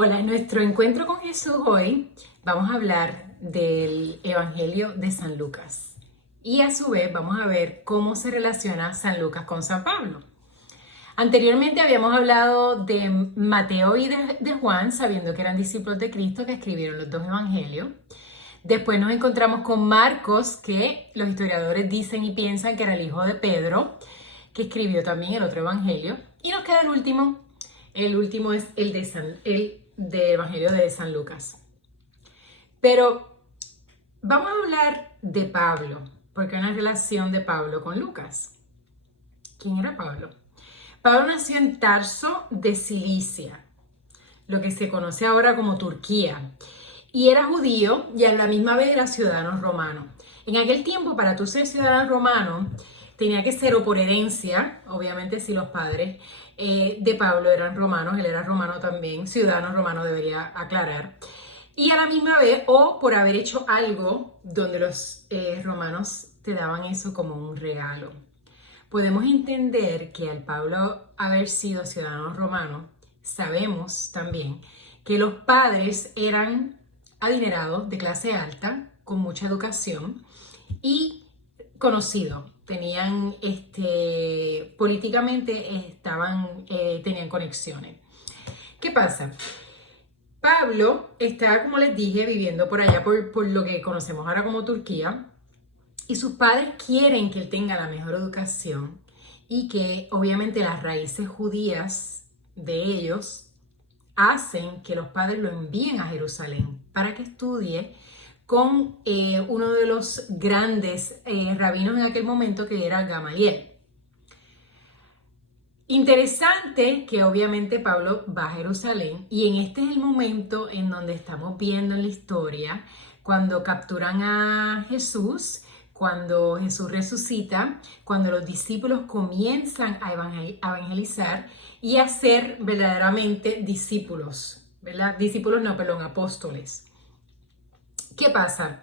Hola, en nuestro encuentro con Jesús hoy vamos a hablar del Evangelio de San Lucas y a su vez vamos a ver cómo se relaciona San Lucas con San Pablo. Anteriormente habíamos hablado de Mateo y de Juan, sabiendo que eran discípulos de Cristo que escribieron los dos evangelios. Después nos encontramos con Marcos, que los historiadores dicen y piensan que era el hijo de Pedro, que escribió también el otro evangelio. Y nos queda el último. El último es el de Evangelio de San Lucas. Pero vamos a hablar de Pablo, porque hay una relación de Pablo con Lucas. ¿Quién era Pablo? Pablo nació en Tarso de Cilicia, lo que se conoce ahora como Turquía, y era judío y a la misma vez era ciudadano romano. En aquel tiempo, para tú ser ciudadano romano, tenía que ser o por herencia, obviamente si los padres de Pablo eran romanos, él era romano también, ciudadano romano debería aclarar, y a la misma vez o por haber hecho algo donde los romanos te daban eso como un regalo. Podemos entender que al Pablo haber sido ciudadano romano, sabemos también que los padres eran adinerados, de clase alta, con mucha educación y conocidos. Tenían, políticamente tenían conexiones. ¿Qué pasa? Pablo está, como les dije, viviendo por allá, por lo que conocemos ahora como Turquía, y sus padres quieren que él tenga la mejor educación y que obviamente las raíces judías de ellos hacen que los padres lo envíen a Jerusalén para que estudie con uno de los grandes rabinos en aquel momento, que era Gamaliel. Interesante que obviamente Pablo va a Jerusalén y en este es el momento en donde estamos viendo en la historia cuando capturan a Jesús, cuando Jesús resucita, cuando los discípulos comienzan a evangelizar y a ser verdaderamente discípulos, ¿verdad? Discípulos no, perdón, apóstoles. ¿Qué pasa?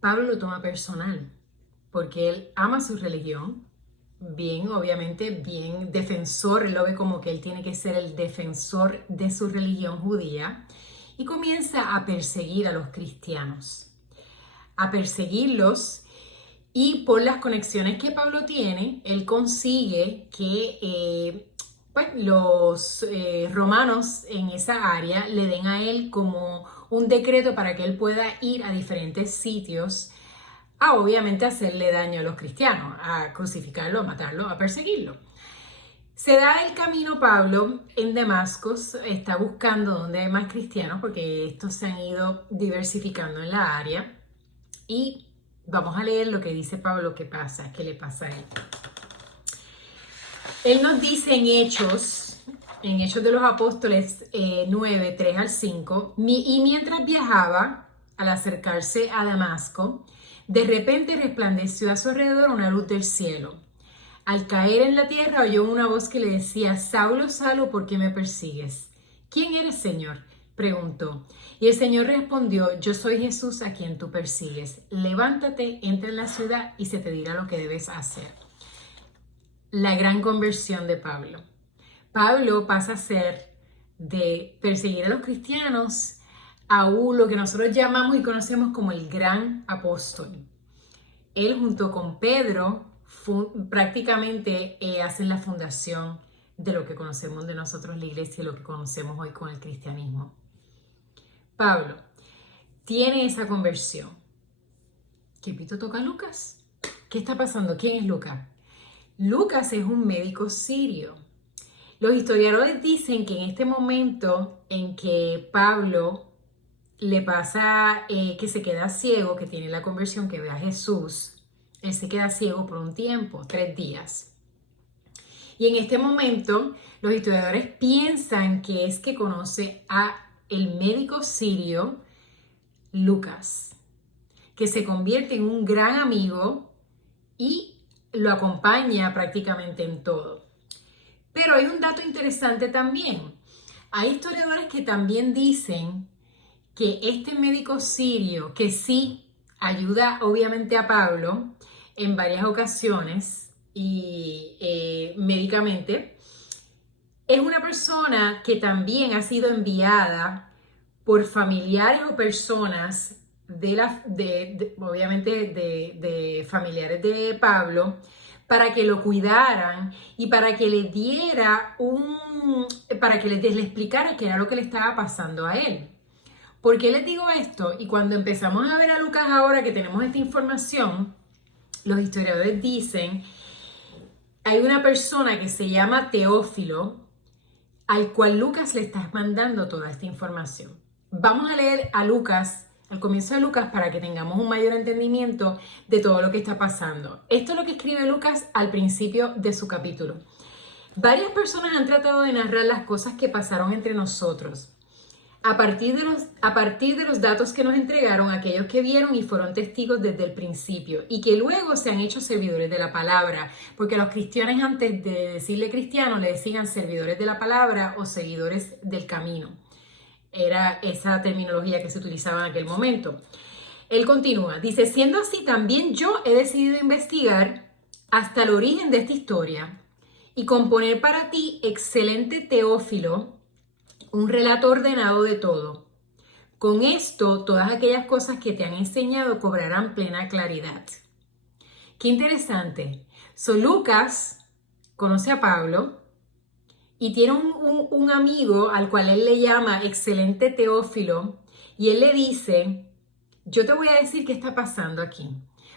Pablo lo toma personal porque él ama su religión, bien, obviamente, bien defensor, él lo ve como que él tiene que ser el defensor de su religión judía y comienza a perseguir a los cristianos, a perseguirlos, y por las conexiones que Pablo tiene, él consigue que los romanos en esa área le den a él como un decreto para que él pueda ir a diferentes sitios a obviamente hacerle daño a los cristianos, a crucificarlo, a matarlo, a perseguirlo. Se da el camino Pablo en Damasco, está buscando donde hay más cristianos porque estos se han ido diversificando en la área, y vamos a leer lo que dice Pablo que pasa, qué le pasa a él. Él nos dice en Hechos de los Apóstoles 9, 3 al 5, y mientras viajaba, al acercarse a Damasco, de repente resplandeció a su alrededor una luz del cielo. Al caer en la tierra oyó una voz que le decía: Saulo, Saulo, ¿por qué me persigues? ¿Quién eres, Señor?, preguntó. Y el Señor respondió: Yo soy Jesús a quien tú persigues. Levántate, entra en la ciudad y se te dirá lo que debes hacer. La gran conversión de Pablo. Pablo pasa a ser de perseguir a los cristianos a lo que nosotros llamamos y conocemos como el gran apóstol. Él junto con Pedro prácticamente hacen la fundación de lo que conocemos de nosotros la iglesia y lo que conocemos hoy con el cristianismo. Pablo tiene esa conversión. ¿Qué pito toca Lucas? ¿Qué está pasando? ¿Quién es Lucas? Lucas es un médico sirio. Los historiadores dicen que en este momento en que Pablo le pasa que se queda ciego, que tiene la conversión, que ve a Jesús, él se queda ciego por un tiempo, 3 días. Y en este momento los historiadores piensan que es que conoce a el médico sirio Lucas, que se convierte en un gran amigo y lo acompaña prácticamente en todo. Pero hay un dato interesante también. Hay historiadores que también dicen que este médico sirio, que sí ayuda obviamente a Pablo en varias ocasiones y médicamente, es una persona que también ha sido enviada por familiares o personas obviamente de familiares de Pablo, para que lo cuidaran y para que le diera para que le explicara qué era lo que le estaba pasando a él. ¿Por qué les digo esto? Y cuando empezamos a ver a Lucas ahora que tenemos esta información, los historiadores dicen, hay una persona que se llama Teófilo, al cual Lucas le está mandando toda esta información. Vamos a leer a Lucas, al comienzo de Lucas, para que tengamos un mayor entendimiento de todo lo que está pasando. Esto es lo que escribe Lucas al principio de su capítulo. Varias personas han tratado de narrar las cosas que pasaron entre nosotros. A partir de los datos que nos entregaron aquellos que vieron y fueron testigos desde el principio y que luego se han hecho servidores de la palabra, porque los cristianos antes de decirle cristianos le decían servidores de la palabra o seguidores del camino. Era esa terminología que se utilizaba en aquel momento. Él continúa, dice, siendo así también yo he decidido investigar hasta el origen de esta historia y componer para ti, excelente Teófilo, un relato ordenado de todo. Con esto, todas aquellas cosas que te han enseñado cobrarán plena claridad. Qué interesante. Lucas conoce a Pablo y tiene un amigo al cual él le llama excelente Teófilo y él le dice, yo te voy a decir qué está pasando aquí,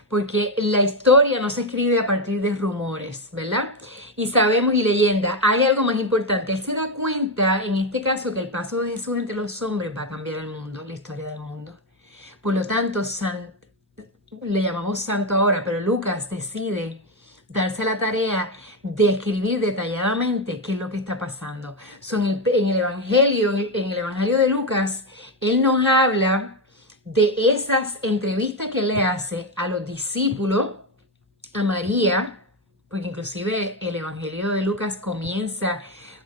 porque la historia no se escribe a partir de rumores, ¿verdad? Y sabemos y leyenda, hay algo más importante. Él se da cuenta, en este caso, que el paso de Jesús entre los hombres va a cambiar el mundo, la historia del mundo. Por lo tanto, le llamamos santo ahora, pero Lucas decide darse la tarea de escribir detalladamente qué es lo que está pasando. En el Evangelio de Lucas, él nos habla de esas entrevistas que él le hace a los discípulos, a María, porque inclusive el Evangelio de Lucas comienza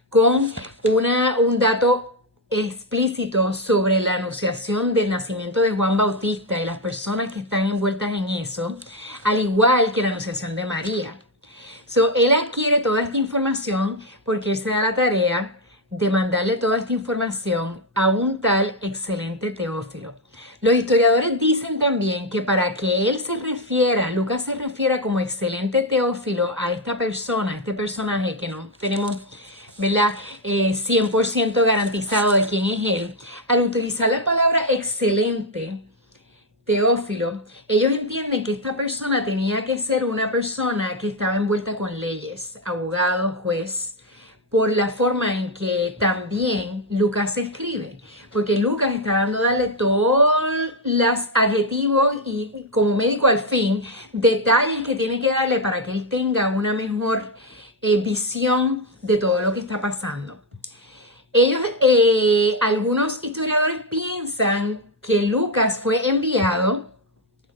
con un dato explícito sobre la anunciación del nacimiento de Juan Bautista y las personas que están envueltas en eso, al igual que la anunciación de María. Él adquiere toda esta información porque él se da la tarea de mandarle toda esta información a un tal excelente Teófilo. Los historiadores dicen también que para que Lucas se refiera como excelente Teófilo a esta persona, a este personaje que no tenemos, ¿verdad? 100% garantizado de quién es él, al utilizar la palabra excelente Teófilo, ellos entienden que esta persona tenía que ser una persona que estaba envuelta con leyes, abogado, juez, por la forma en que también Lucas escribe, porque Lucas está darle todos los adjetivos y como médico al fin, detalles que tiene que darle para que él tenga una mejor visión de todo lo que está pasando. Algunos historiadores piensan que Lucas fue enviado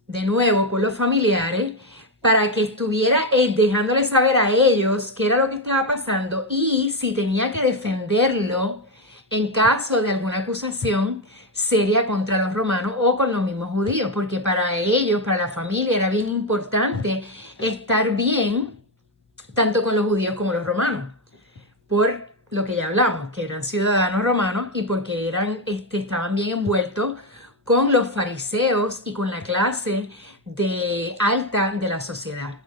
de nuevo por los familiares para que estuviera dejándole saber a ellos qué era lo que estaba pasando y si tenía que defenderlo en caso de alguna acusación seria contra los romanos o con los mismos judíos, porque para ellos, para la familia, era bien importante estar bien tanto con los judíos como los romanos, por lo que ya hablamos, que eran ciudadanos romanos y porque estaban bien envueltos con los fariseos y con la clase alta de la sociedad.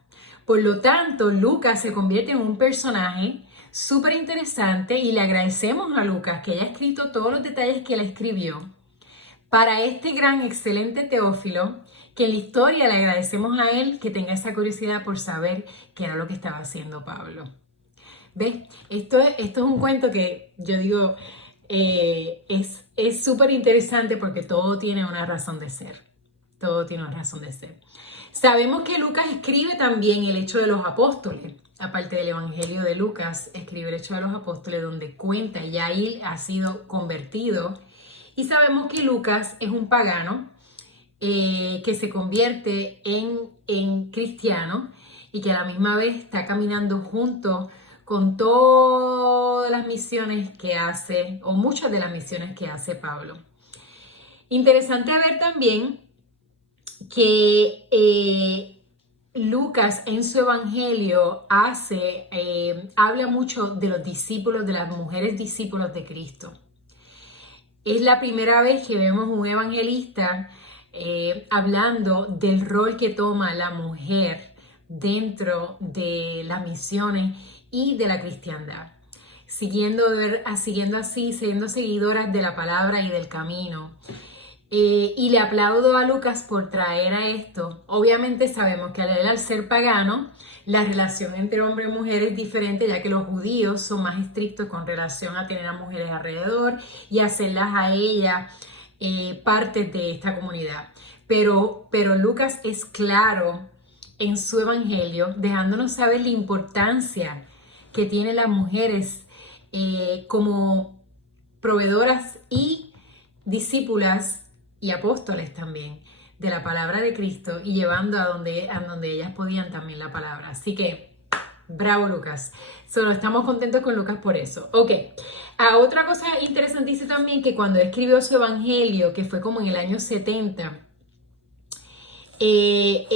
Por lo tanto, Lucas se convierte en un personaje súper interesante y le agradecemos a Lucas que haya escrito todos los detalles que él escribió para este gran, excelente Teófilo, que en la historia le agradecemos a él que tenga esa curiosidad por saber qué era lo que estaba haciendo Pablo. ¿Ves? Esto es un cuento que yo digo es súper interesante porque todo tiene una razón de ser. Todo tiene una razón de ser. Sabemos que Lucas escribe también el Hecho de los Apóstoles. Aparte del Evangelio de Lucas, escribe el Hecho de los Apóstoles donde cuenta, ya él ha sido convertido. Y sabemos que Lucas es un pagano que se convierte en cristiano y que a la misma vez está caminando junto con todas las misiones que hace, o muchas de las misiones que hace Pablo. Interesante ver también que Lucas en su evangelio habla mucho de los discípulos, de las mujeres discípulos de Cristo. Es la primera vez que vemos un evangelista hablando del rol que toma la mujer dentro de las misiones y de la cristiandad, siendo seguidoras de la palabra y del camino. Y le aplaudo a Lucas por traer a esto. Obviamente sabemos que al ser pagano, la relación entre hombre y mujer es diferente, ya que los judíos son más estrictos con relación a tener a mujeres alrededor y hacerlas a ellas partes de esta comunidad. Pero Lucas es claro en su evangelio, dejándonos saber la importancia que tienen las mujeres como proveedoras y discípulas y apóstoles también de la palabra de Cristo y llevando a donde ellas podían también la palabra. Así que, bravo Lucas. Solo estamos contentos con Lucas por eso. Ok, otra cosa interesantísima también, que cuando escribió su evangelio, que fue como en el año 70, él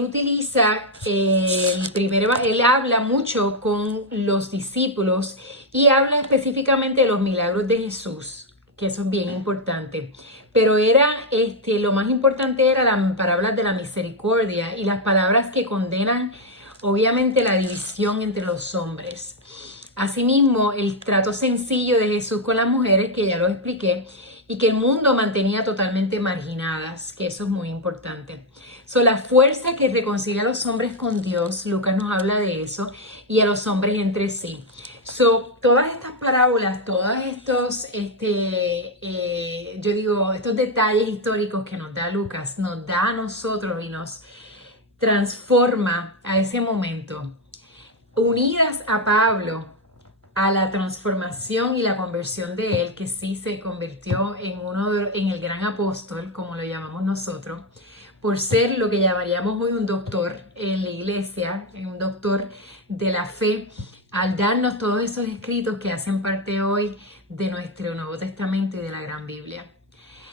utiliza él habla mucho con los discípulos y habla específicamente de los milagros de Jesús, que eso es bien importante. Pero lo más importante era las palabras de la misericordia y las palabras que condenan obviamente la división entre los hombres. Asimismo, el trato sencillo de Jesús con las mujeres, que ya lo expliqué, y que el mundo mantenía totalmente marginadas, que eso es muy importante. La fuerza que reconcilia a los hombres con Dios, Lucas nos habla de eso, y a los hombres entre sí. Todas estas parábolas, todos estos, estos detalles históricos que nos da Lucas, nos da a nosotros y nos transforma a ese momento. Unidas a Pablo, a la transformación y la conversión de él, que sí se convirtió en el gran apóstol, como lo llamamos nosotros, por ser lo que llamaríamos hoy un doctor en la iglesia, un doctor de la fe, al darnos todos esos escritos que hacen parte hoy de nuestro Nuevo Testamento y de la Gran Biblia.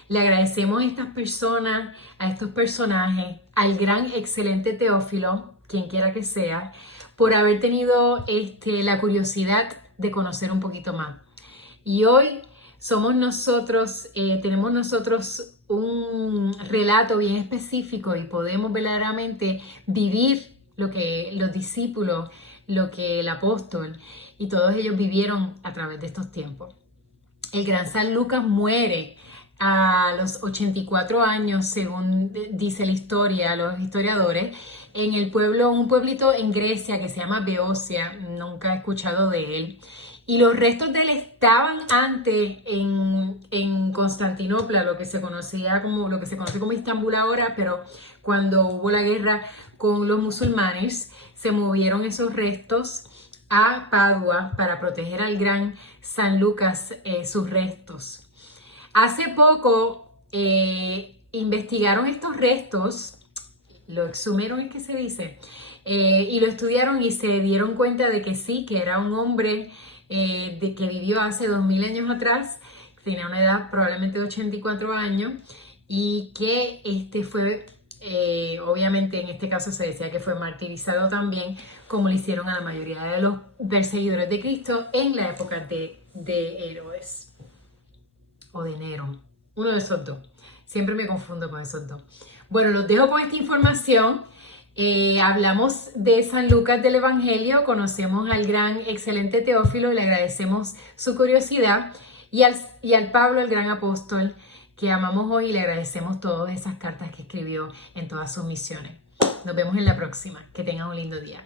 Le agradecemos a estas personas, a estos personajes, al gran excelente Teófilo, quien quiera que sea, por haber tenido la curiosidad de conocer un poquito más. Y hoy tenemos nosotros un relato bien específico y podemos verdaderamente vivir lo que los discípulos, lo que el apóstol y todos ellos vivieron a través de estos tiempos. El gran San Lucas muere a los 84 años, según dice la historia, los historiadores, en un pueblito en Grecia que se llama Beocia. Nunca he escuchado de él. Y los restos de él estaban antes en Constantinopla, lo que se conoce como Istambul ahora, pero cuando hubo la guerra con los musulmanes, se movieron esos restos a Padua para proteger al gran San Lucas sus restos. Hace poco investigaron estos restos, lo exhumieron, es que se dice, y lo estudiaron y se dieron cuenta de que sí, que era un hombre que vivió hace 2000 años atrás, tenía una edad probablemente de 84 años y que fue, obviamente en este caso se decía que fue martirizado también, como le hicieron a la mayoría de los perseguidores de Cristo en la época de Herodes o de Nerón, uno de esos dos. Siempre me confundo con esos dos. Bueno, los dejo con esta información. Hablamos de San Lucas del Evangelio, conocemos al gran, excelente Teófilo, le agradecemos su curiosidad y al Pablo, el gran apóstol, que amamos hoy y le agradecemos todas esas cartas que escribió en todas sus misiones. Nos vemos en la próxima. Que tengan un lindo día.